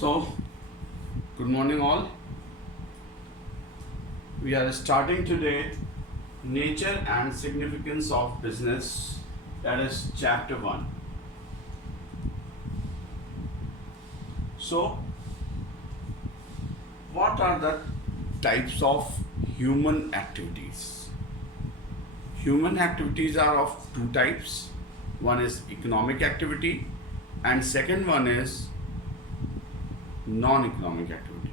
So, good morning, all. We are starting today Nature and Significance of Business, that is chapter 1. So, what are the types of human activities? Human activities are of two types. One is economic activity, and second one is non-economic activity.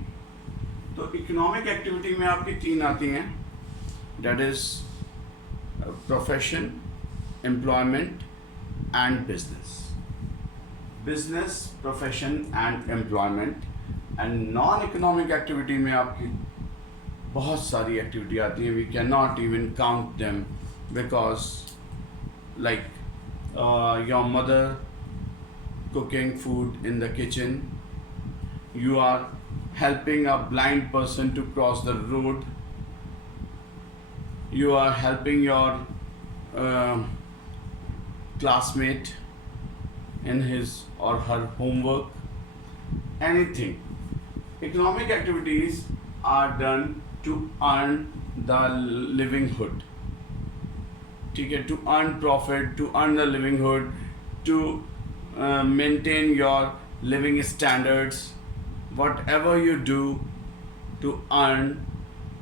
तो economic activity में आपकी तीन आती हैं, that is profession, employment and business. Business, profession and employment. And non economic activity में आपकी बहुत सारी एक्टिविटी आती हैं. We can not even count them because like your mother cooking food in the kitchen, you are helping a blind person to cross the road, you are helping your classmate in his or her homework, anything. Economic activities are done to earn the livelihood. ठीक है, to earn profit, to earn the livelihood, to maintain your living standards. Whatever you do to earn,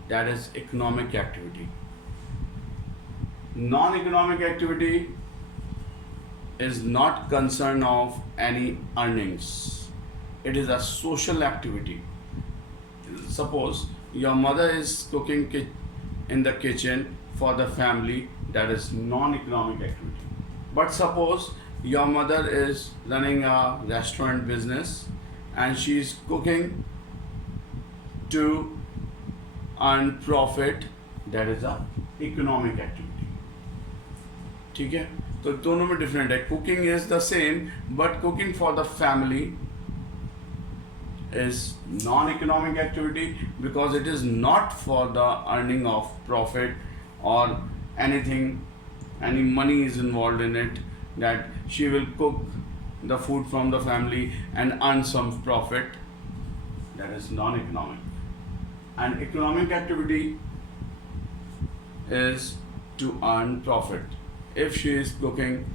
that is economic activity. Non-economic activity is not concern of any earnings. It is a social activity. Suppose your mother is cooking in the kitchen for the family, that is non-economic activity. But suppose your mother is running a restaurant business and she is cooking to earn profit, that is a economic activity. ठीक है, तो दोनों में different है. Cooking is the same, but cooking for the family is non-economic activity because it is not for the earning of profit or anything, any money is involved in it, that she will cook the food from the family and earn some profit. That is non-economic. And economic activity is to earn profit. If she is cooking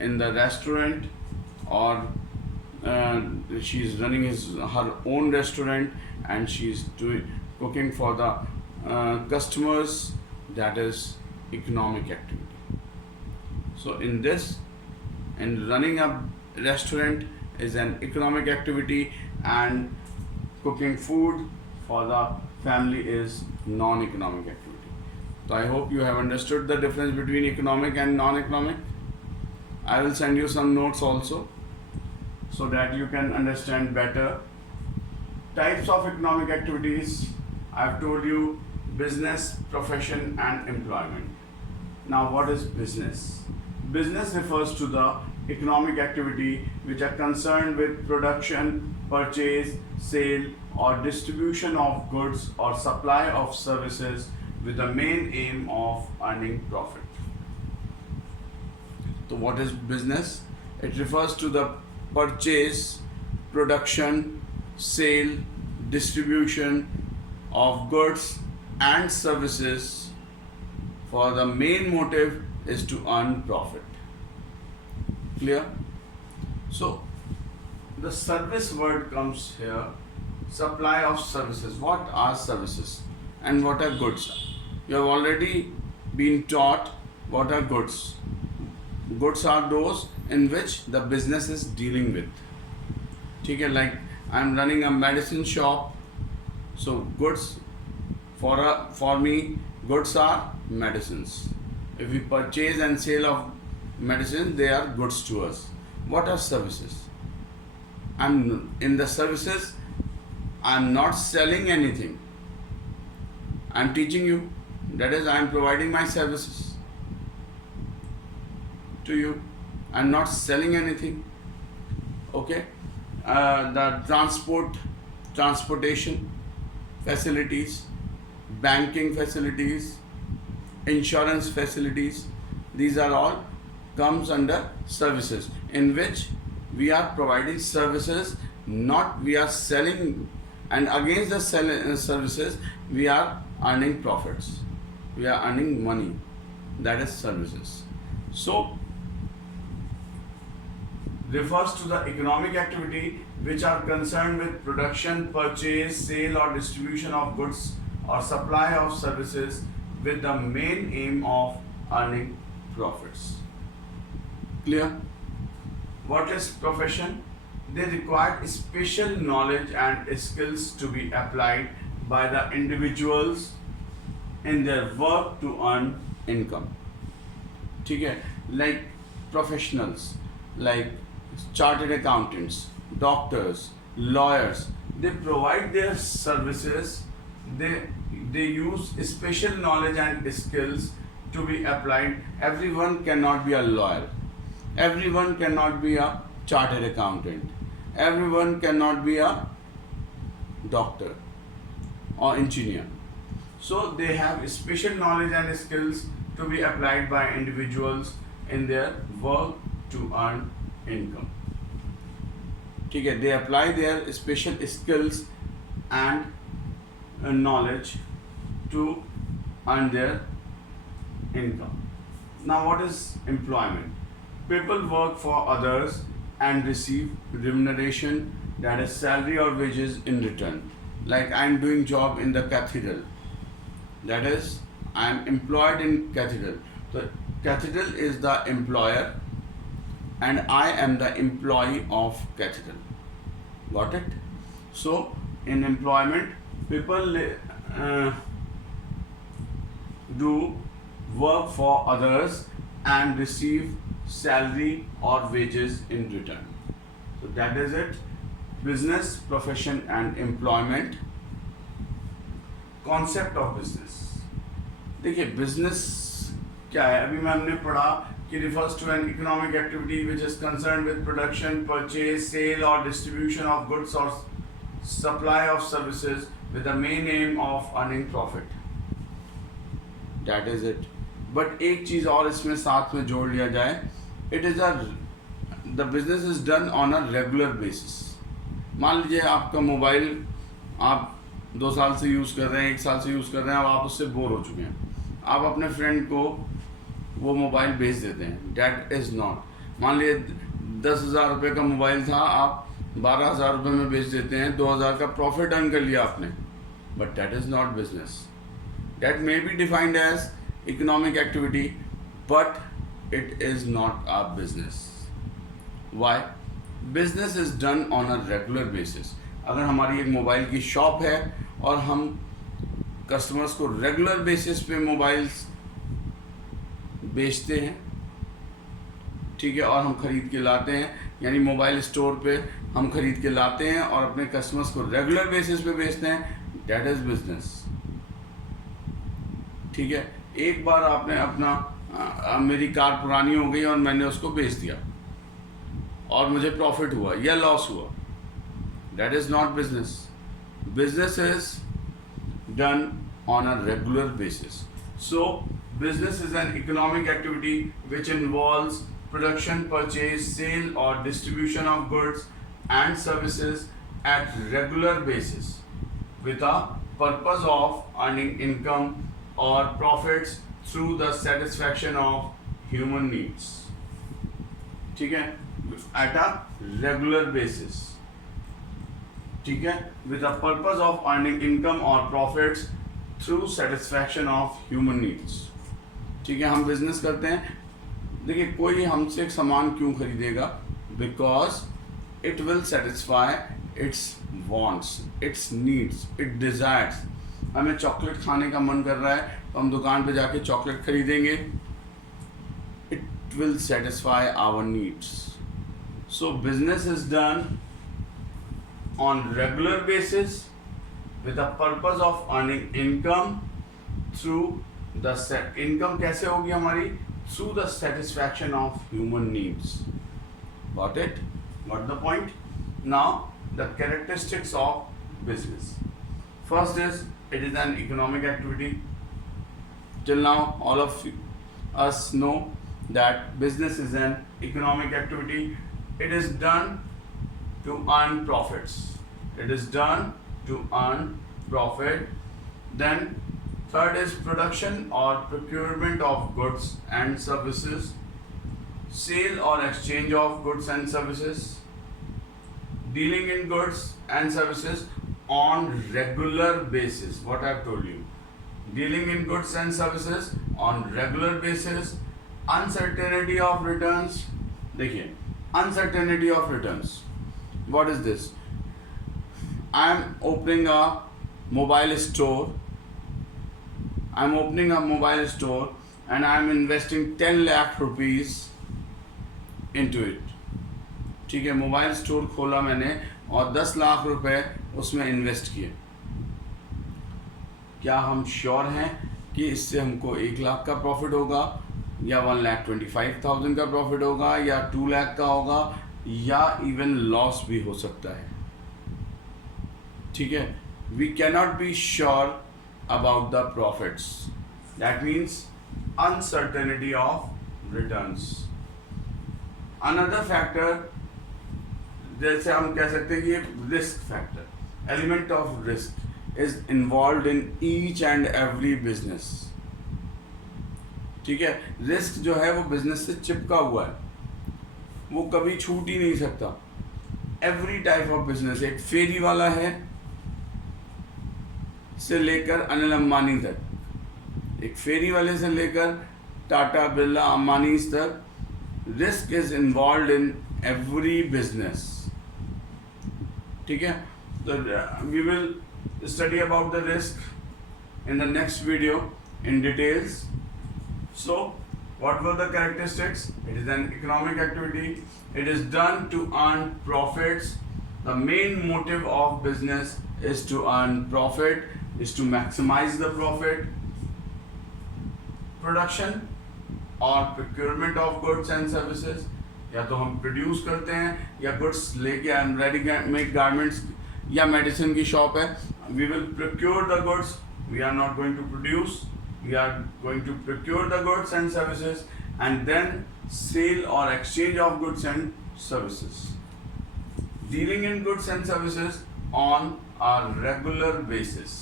in the restaurant or she is running her own restaurant and she is cooking for the customers, that is economic activity. So in this, and running a restaurant is an economic activity, and cooking food for the family is non-economic activity. So I hope you have understood the difference between economic and non-economic. I will send you some notes also so that you can understand better. Types of economic activities, I have told you: business, profession and employment. Now what is business? Business refers to the economic activity which are concerned with production, purchase, sale or distribution of goods or supply of services with the main aim of earning profit. So what is business? It refers to the purchase, production, sale, distribution of goods and services for the main motive is to earn profit. Clear? So the service word comes here. Supply of services. What are services and what are goods? You have already been taught what are goods. Goods are those in which the business is dealing with. ठीक है, like I am running a medicine shop, so goods for me, goods are medicines. If we purchase and sale of medicine, they are goods to us. What are services? In the services, I'm not selling anything. I'm teaching you. That is, I'm providing my services to you. I'm not selling anything. Okay? The transportation facilities, banking facilities, insurance facilities, these are all comes under services, in which we are providing services not we are selling, and against the services we are earning profits, we are earning money, that is services. So refers to the economic activity which are concerned with production, purchase, sale or distribution of goods or supply of services with the main aim of earning profits. Clear? What is profession? They require special knowledge and skills to be applied by the individuals in their work to earn income. ठीक है, like professionals, like chartered accountants, doctors, lawyers, they provide their services, they use special knowledge and skills to be applied. Everyone cannot be a lawyer, everyone cannot be a chartered accountant, everyone cannot be a doctor or engineer. So they have special knowledge and skills to be applied by individuals in their work to earn income. ठीक है, they apply their special skills and knowledge to earn their income. Now what is employment? People work for others and receive remuneration, that is salary or wages in return. Like I am doing job in the cathedral, that is I am employed in cathedral. The cathedral is the employer and I am the employee of cathedral. Got it? So in employment, people do work for others and receive salary or wages in return. So that is it. Business, profession and employment. Concept of business. देखिए business क्या है, अभी मैं हमने पढ़ा कि refers to an economic activity which is concerned with production, purchase, sale or distribution of goods or supply of services with the main aim of earning profit. That is it. But एक चीज और इसमें साथ में जोड़ लिया जाए, it is the business is done on a regular basis. मान लीजिए आपका मोबाइल आप 2 साल से यूज़ कर रहे हैं, 1 साल से यूज़ कर रहे हैं, अब आप उससे बोर हो चुके हैं, आप अपने फ्रेंड को वो मोबाइल बेच देते हैं. That is not. मान लीजिए 10,000 रुपये का मोबाइल था, आप 12,000 रुपये में बेच देते हैं, 2,000 का प्रॉफिट अर्न कर लिया आपने, but that is not business. That may be defined as economic activity but it is not a business. Why? Business is done on a regular basis. अगर हमारी एक मोबाइल की शॉप है और हम कस्टमर्स को रेगुलर बेसिस पे mobiles बेचते हैं, ठीक है, और हम ख़रीद के लाते हैं, यानी मोबाइल स्टोर पे हम ख़रीद के लाते हैं और अपने कस्टमर्स को रेगुलर बेसिस पे बेचते हैं, दैट इज़ बिजनेस. ठीक है, एक बार आपने अपना मेरी कार पुरानी हो गई और मैंने उसको बेच दिया और मुझे प्रॉफिट हुआ या लॉस हुआ, that is not business. Business is done on a regular basis. So business is an economic activity which involves production, purchase, sale or distribution of goods and services at regular basis with a purpose of earning income or profits through the satisfaction of human needs. ठीक है, at a regular basis. ठीक है, with the purpose of earning income or profits through satisfaction of human needs. ठीक है, हम business करते हैं. देखिए कोई हमसे एक सामान क्यों खरीदेगा? Because it will satisfy it's wants, it's needs, it desires. हमें चॉकलेट खाने का मन कर रहा है तो हम दुकान पे जाके चॉकलेट खरीदेंगे. It will satisfy our needs. So business is done on regular basis with the purpose of earning income through the income कैसे होगी हमारी? Through the satisfaction of human needs. Got it? Got the point? Now the characteristics of business. First is it is an economic activity. Till now all of us know that business is an economic activity. It is done to earn profits. It is done to earn profit. Then third is production or procurement of goods and services, sale or exchange of goods and services, dealing in goods and services on regular basis. What I've told you, dealing in goods and services on regular basis, uncertainty of returns. देखिए, uncertainty of returns. What is this? I am opening a mobile store. I'm opening a mobile store and I'm investing 10 lakh rupees into it. ठीक है, mobile store खोला मैंने और 10 लाख रुपए उसमें invest किए. क्या हम श्योर हैं कि इससे हमको 1 लाख का प्रॉफिट होगा या 1,25,000 का प्रॉफिट होगा या 2 लाख का होगा या इवन लॉस भी हो सकता है. ठीक है, we cannot be sure about the profits. That means uncertainty of returns. Another factor, जैसे हम कह सकते हैं कि risk factor, element of risk is involve in each and every business. ठीक है, रिस्क जो है वो बिजनेस से चिपका हुआ है, वो कभी छूट ही नहीं सकता. एवरी टाइप ऑफ बिजनेस, एक फेरी वाला है से लेकर अनिल अंबानी तक, एक फेरी वाले से लेकर टाटा बिरला अंबानी तक, risk is involve in every business. ठीक है, तो we will study about the risk in the next video in details. So what were the characteristics? It is an economic activity. It is done to earn profits. The main motive of business is to earn profit, is to maximize the profit. Production or procurement of goods and services. या तो हम produce करते हैं या goods लेके ready make garments या medicine की shop है, we will procure the goods. We are not going to produce, we are going to procure the goods and services and then sale or exchange of goods and services. Dealing in goods and services on a regular basis.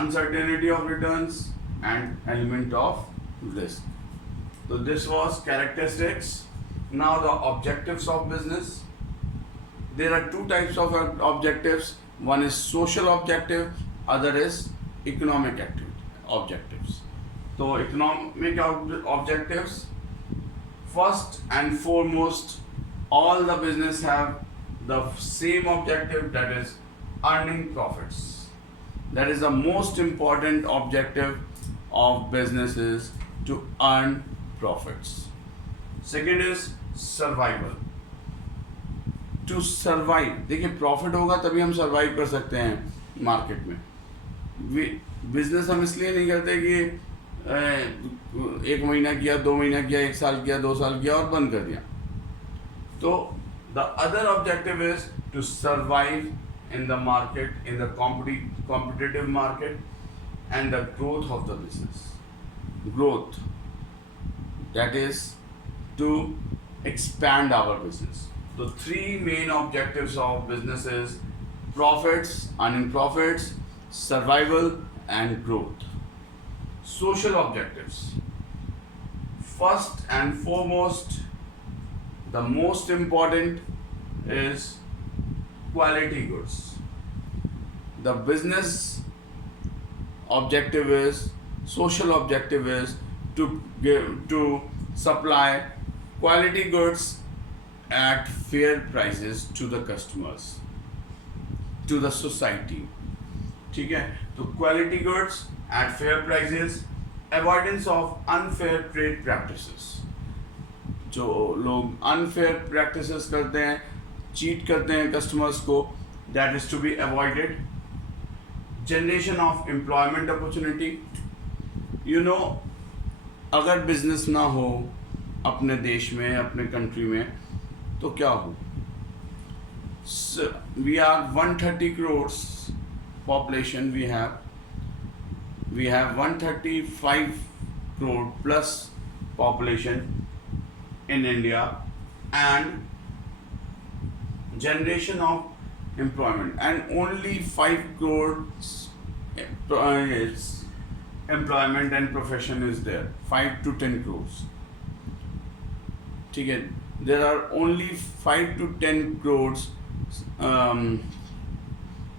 Uncertainty of returns and element of risk. So this was characteristics. Now the objectives of business. There are two types of objectives. One is social objective, other is economic objectives. So economic objectives, first and foremost, all the business have the same objective, that is earning profits. That is the most important objective of businesses, to earn profits. Second is survival. To survive, देखिए profit होगा तभी हम survive कर सकते हैं market में. Business हम इसलिए नहीं करते कि 1 महीना किया, 2 महीना किया, 1 साल किया, 2 साल किया और बंद कर दिया. तो the other objective is to survive in the market, in the competitive market and the growth of the business. Growth, that is to expand our business. The 3 main objectives of business is profits, earning profits, survival and growth. Social objectives. First and foremost, the most important is quality goods. The business objective is, social objective is to supply quality goods at fair prices to the customers, to the society. ठीक है, तो quality goods at fair prices, avoidance of unfair trade practices. जो लोग unfair practices करते हैं, cheat करते हैं customers को, that is to be avoided. Generation of employment opportunity. You know, अगर बिजनेस ना हो अपने देश में, अपने कंट्री में, तो क्या हो. We are 130 crores population. We have 135 crore plus population in India, and generation of employment, and only 5 crores is employment and profession is there, 5 to 10 crores. ठीक है, there are only 5 to 10 crores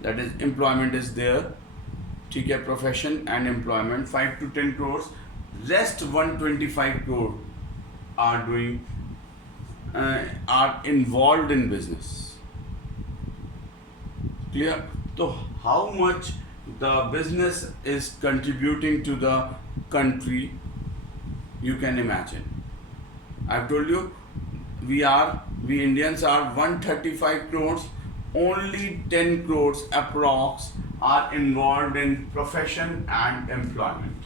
that is employment is there. ठीक है, profession and employment 5 to 10 crores. Rest 125 crore are doing are involved in business. Clear? So how much the business is contributing to the country, you can imagine. I've told you, we Indians are 135 crores, only 10 crores approx are involved in profession and employment.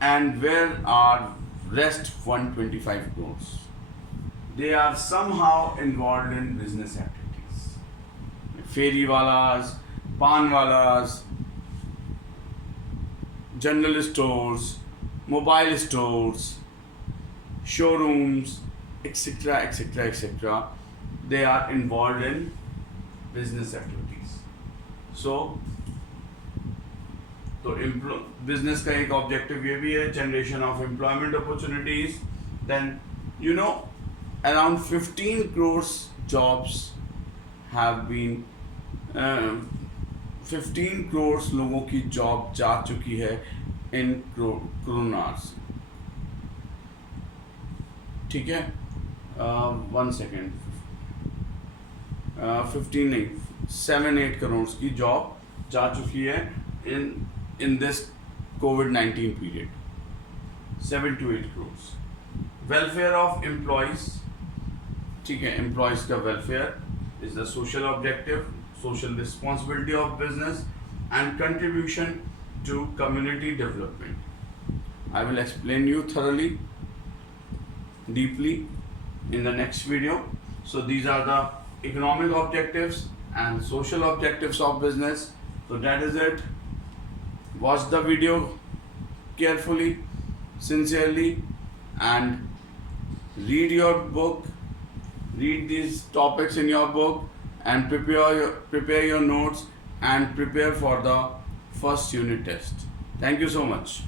And where are rest 125 crores? They are somehow involved in business activities. Ferry walas, pan walas, general stores, mobile stores, showrooms, etc., etc., etc. They are involved in business activities. So business का एक objective ये भी है, generation of employment opportunities. Then around 15 crores jobs have been 15 crores लोगों की job जा चुकी है इन कोरोना से. ठीक है, 1 सेकेंड, 15 नहीं, 7-8 करोड़ की जॉब जा चुकी है in this COVID-19 period. 7 to 8 crores. Welfare of employees. ठीक है, employees का welfare is the social objective, social responsibility of business and contribution to community development. I will explain you thoroughly, deeply in the next video. So these are the economic objectives and social objectives of business. So that is it. Watch the video carefully, sincerely, and read your book. Read these topics in your book and prepare your notes and prepare for the first unit test. Thank you so much.